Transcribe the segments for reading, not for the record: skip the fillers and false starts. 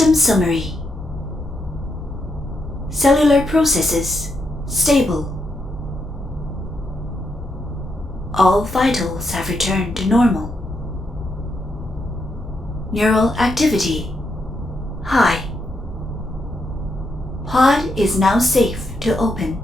System Summary. Cellular processes stable. All vitals have returned to normal. Neural activity high. Pod is now safe to open.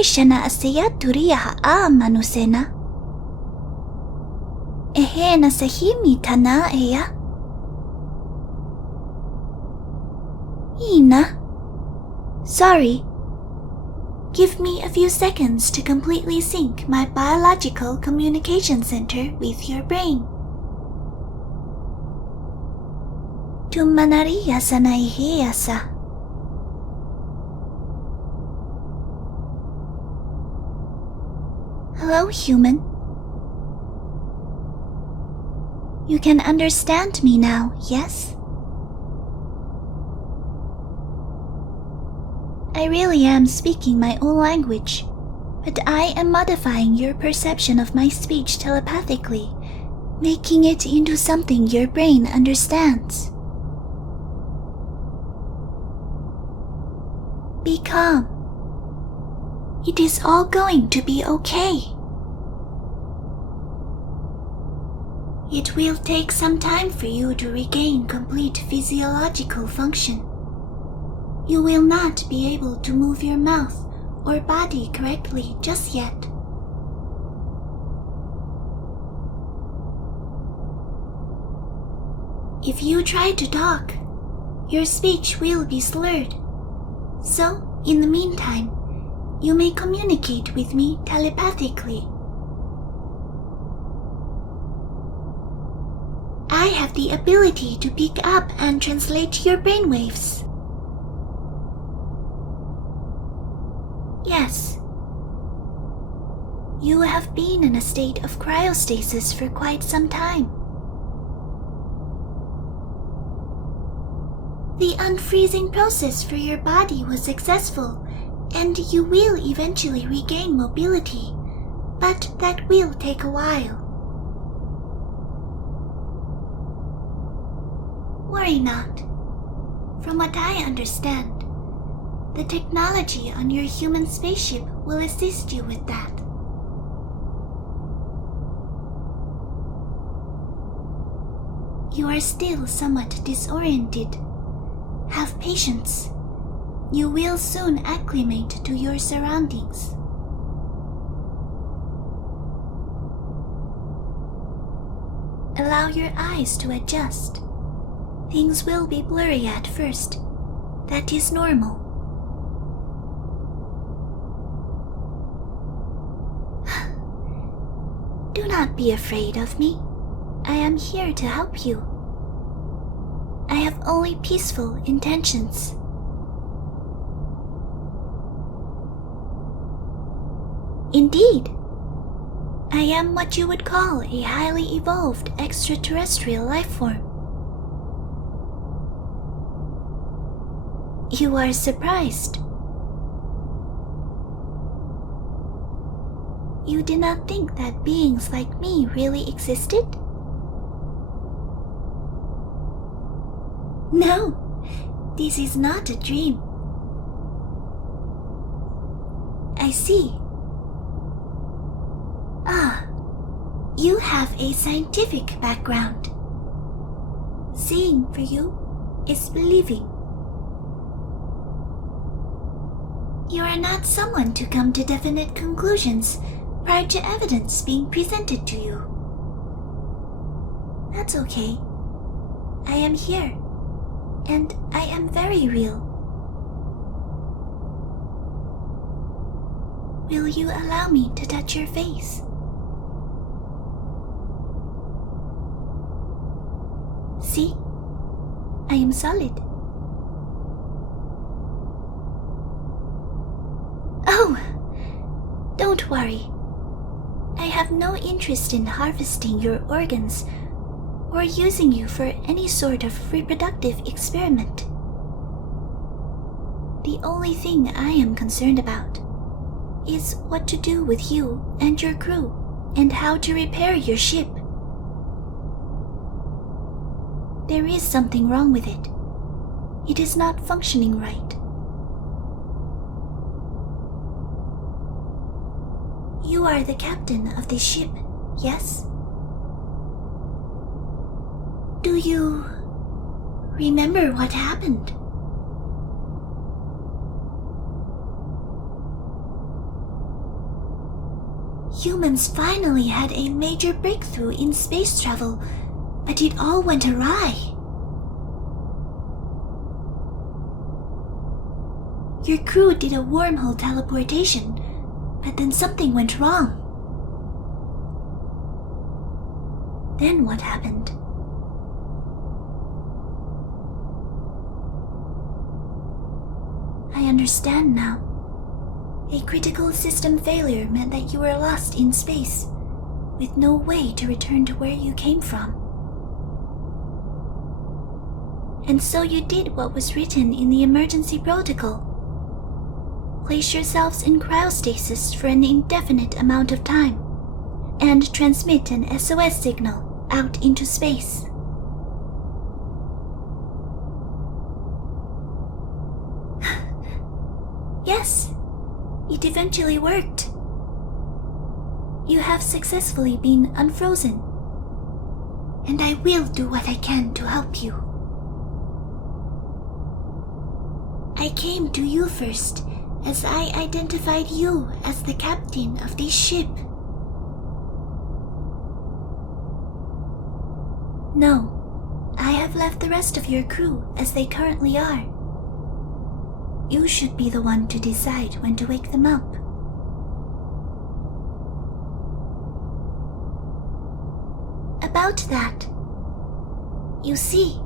Shana asaya turiyaha a manusena. Ehena sahimi tana eya. Ina. Sorry. Give me a few seconds to completely sync my biological communication center with your brain. Tumanariya sanaiheyasa. Hello, human. You can understand me now, yes? I really am speaking my own language, but I am modifying your perception of my speech telepathically, making it into something your brain understands. Be calm. It is all going to be okay. It will take some time for you to regain complete physiological function. You will not be able to move your mouth or body correctly just yet. If you try to talk, your speech will be slurred. So, in the meantime, you may communicate with me telepathically. I have the ability to pick up and translate your brainwaves. Yes. You have been in a state of cryostasis for quite some time. The unfreezing process for your body was successful, and you will eventually regain mobility, but that will take a while. Worry not. From what I understand, the technology on your human spaceship will assist you with that. You are still somewhat disoriented. Have patience. You will soon acclimate to your surroundings. Allow your eyes to adjust. Things will be blurry at first. That is normal. Do not be afraid of me. I am here to help you. I have only peaceful intentions. Indeed, I am what you would call a highly evolved extraterrestrial life form. You are surprised. You did not think that beings like me really existed? No, this is not a dream. I see. Ah, you have a scientific background. Seeing for you is believing. You are not someone to come to definite conclusions prior to evidence being presented to you. That's okay. I am here, and I am very real. Will you allow me to touch your face? See? I am solid. Oh, don't worry. I have no interest in harvesting your organs or using you for any sort of reproductive experiment. The only thing I am concerned about is what to do with you and your crew and how to repair your ship. There is something wrong with it. It is not functioning right. You are the captain of this ship, yes? Do you remember what happened? Humans finally had a major breakthrough in space travel, but it all went awry. Your crew did a wormhole teleportation, but then something went wrong. Then what happened? I understand now. A critical system failure meant that you were lost in space, with no way to return to where you came from. And so you did what was written in the emergency protocol. Place yourselves in cryostasis for an indefinite amount of time, and transmit an SOS signal out into space. Yes, it eventually worked. You have successfully been unfrozen, and I will do what I can to help you. I came to you first, as I identified you as the captain of this ship. No, I have left the rest of your crew as they currently are. You should be the one to decide when to wake them up. About that, you see,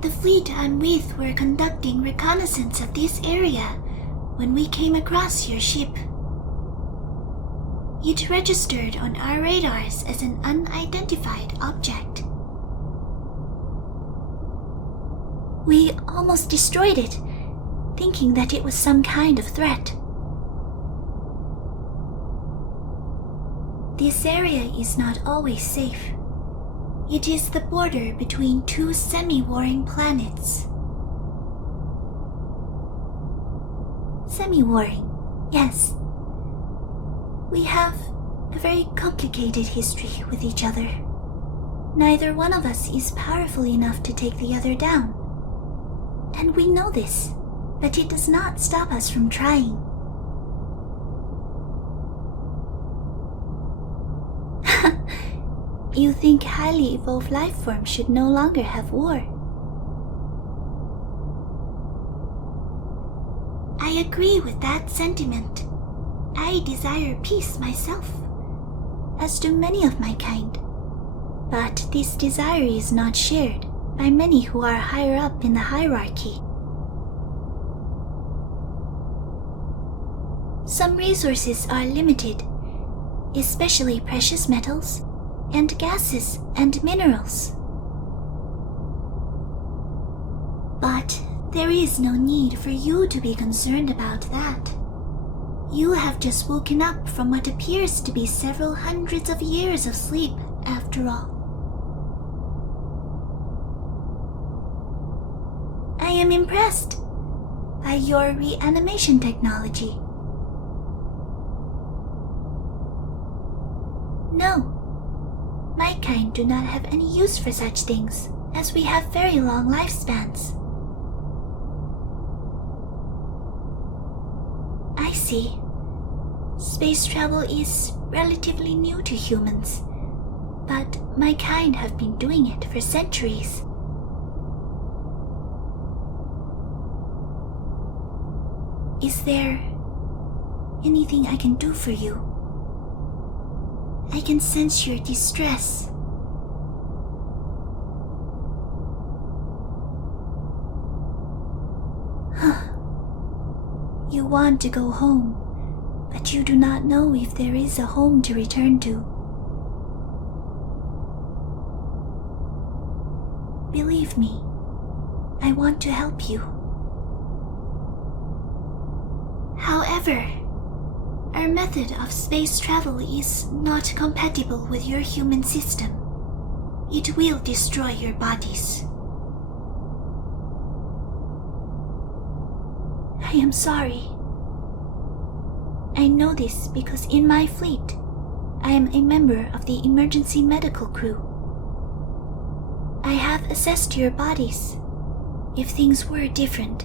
the fleet I'm with were conducting reconnaissance of this area when we came across your ship. It registered on our radars as an unidentified object. We almost destroyed it, thinking that it was some kind of threat. This area is not always safe. It is the border between two semi-warring planets. Semi-warring, yes. We have a very complicated history with each other. Neither one of us is powerful enough to take the other down. And we know this, but it does not stop us from trying. You think highly evolved life forms should no longer have war? I agree with that sentiment. I desire peace myself, as do many of my kind. But this desire is not shared by many who are higher up in the hierarchy. Some resources are limited, especially precious metals and gases and minerals. But there is no need for you to be concerned about that. You have just woken up from what appears to be several hundreds of years of sleep, after all. I am impressed by your reanimation technology. No, my kind do not have any use for such things, as we have very long lifespans. I see. Space travel is relatively new to humans, but my kind have been doing it for centuries. Is there anything I can do for you? I can sense your distress. You want to go home, but you do not know if there is a home to return to. Believe me, I want to help you. However, our method of space travel is not compatible with your human system. It will destroy your bodies. I am sorry. I know this because in my fleet, I am a member of the emergency medical crew. I have assessed your bodies. If things were different,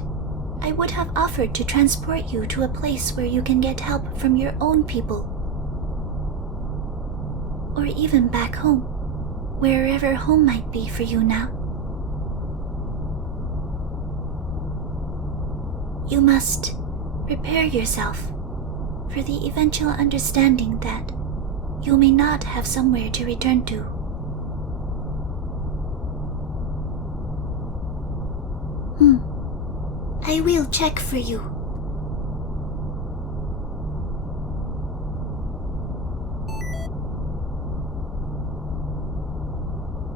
I would have offered to transport you to a place where you can get help from your own people. Or even back home, wherever home might be for you now. You must prepare yourself for the eventual understanding that you may not have somewhere to return to. I will check for you.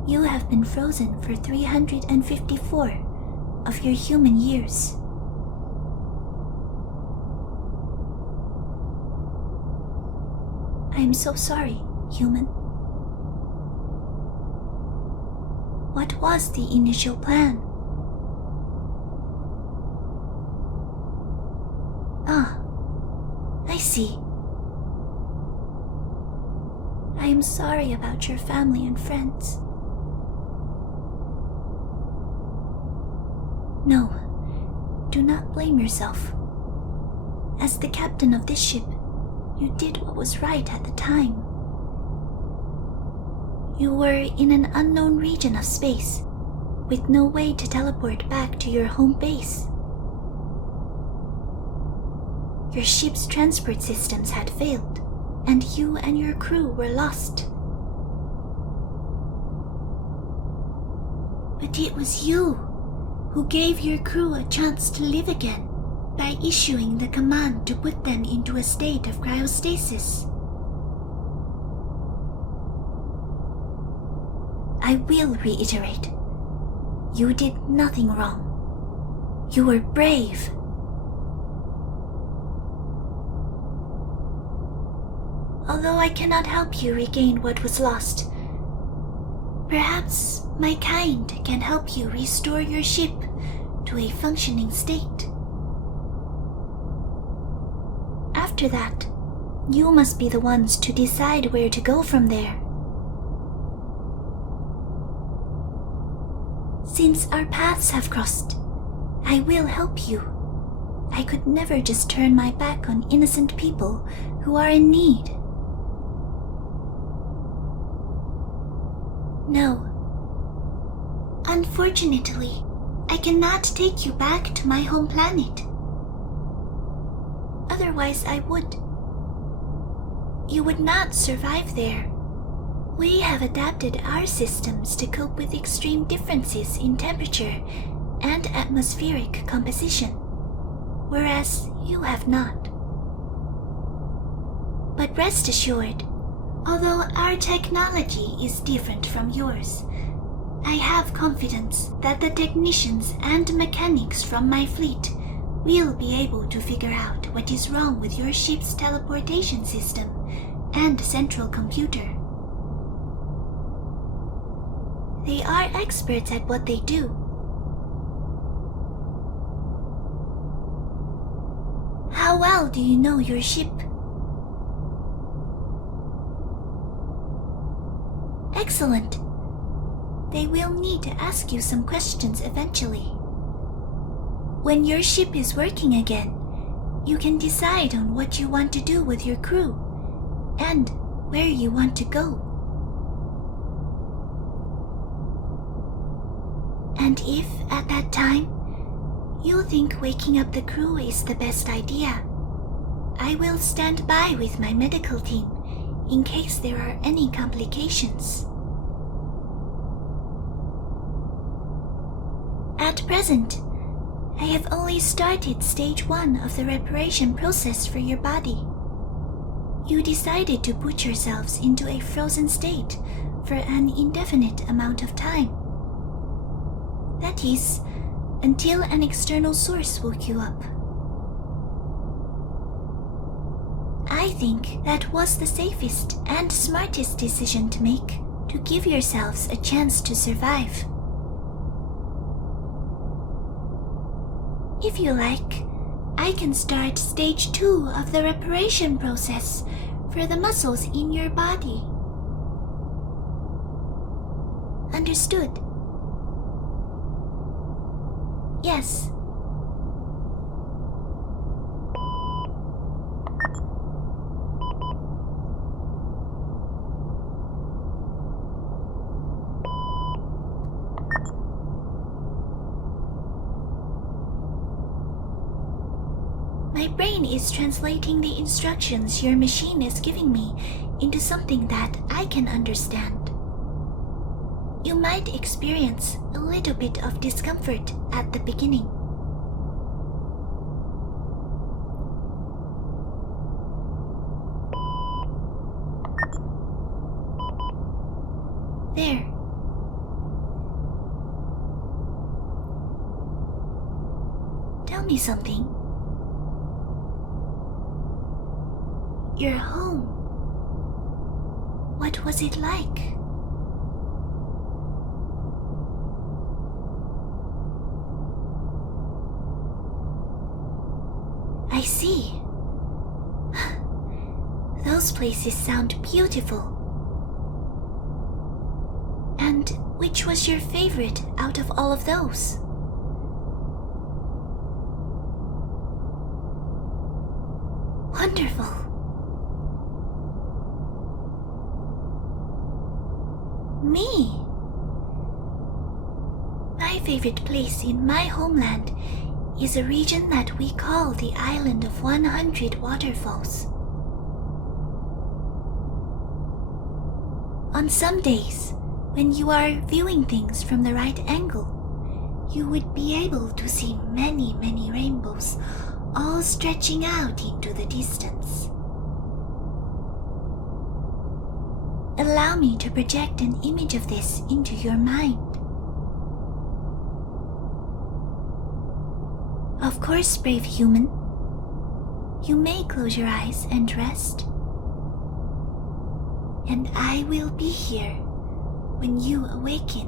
You have been frozen for 354 of your human years. I am so sorry, human. What was the initial plan? Ah, I see. I am sorry about your family and friends. No, do not blame yourself. As the captain of this ship, you did what was right at the time. You were in an unknown region of space, with no way to teleport back to your home base. Your ship's transport systems had failed, and you and your crew were lost. But it was you who gave your crew a chance to live again by issuing the command to put them into a state of cryostasis. I will reiterate, you did nothing wrong. You were brave. Although I cannot help you regain what was lost, perhaps my kind can help you restore your ship to a functioning state. After that, you must be the ones to decide where to go from there. Since our paths have crossed, I will help you. I could never just turn my back on innocent people who are in need. No. Unfortunately, I cannot take you back to my home planet. Otherwise, I would. You would not survive there. We have adapted our systems to cope with extreme differences in temperature and atmospheric composition, whereas you have not. But rest assured, although our technology is different from yours, I have confidence that the technicians and mechanics from my fleet will be able to figure out what is wrong with your ship's teleportation system and central computer. They are experts at what they do. How well do you know your ship? Excellent. They will need to ask you some questions eventually. When your ship is working again, you can decide on what you want to do with your crew and where you want to go. And if, at that time, you think waking up the crew is the best idea, I will stand by with my medical team in case there are any complications. At present, I have only started stage 1 of the reparation process for your body. You decided to put yourselves into a frozen state for an indefinite amount of time. That is, until an external source woke you up. I think that was the safest and smartest decision to make, to give yourselves a chance to survive. If you like, I can start stage 2 of the reparation process for the muscles in your body. Understood? Yes. My brain is translating the instructions your machine is giving me into something that I can understand. You might experience a little bit of discomfort at the beginning. There. Tell me something. Your home. What was it like? I see. Those places sound beautiful. And which was your favorite out of all of those? Wonderful. Me? My favorite place in my homeland is a region that we call the Island of 100 Waterfalls. On some days, when you are viewing things from the right angle, you would be able to see many, many rainbows, all stretching out into the distance. Allow me to project an image of this into your mind. Of course, brave human, you may close your eyes and rest. And I will be here when you awaken.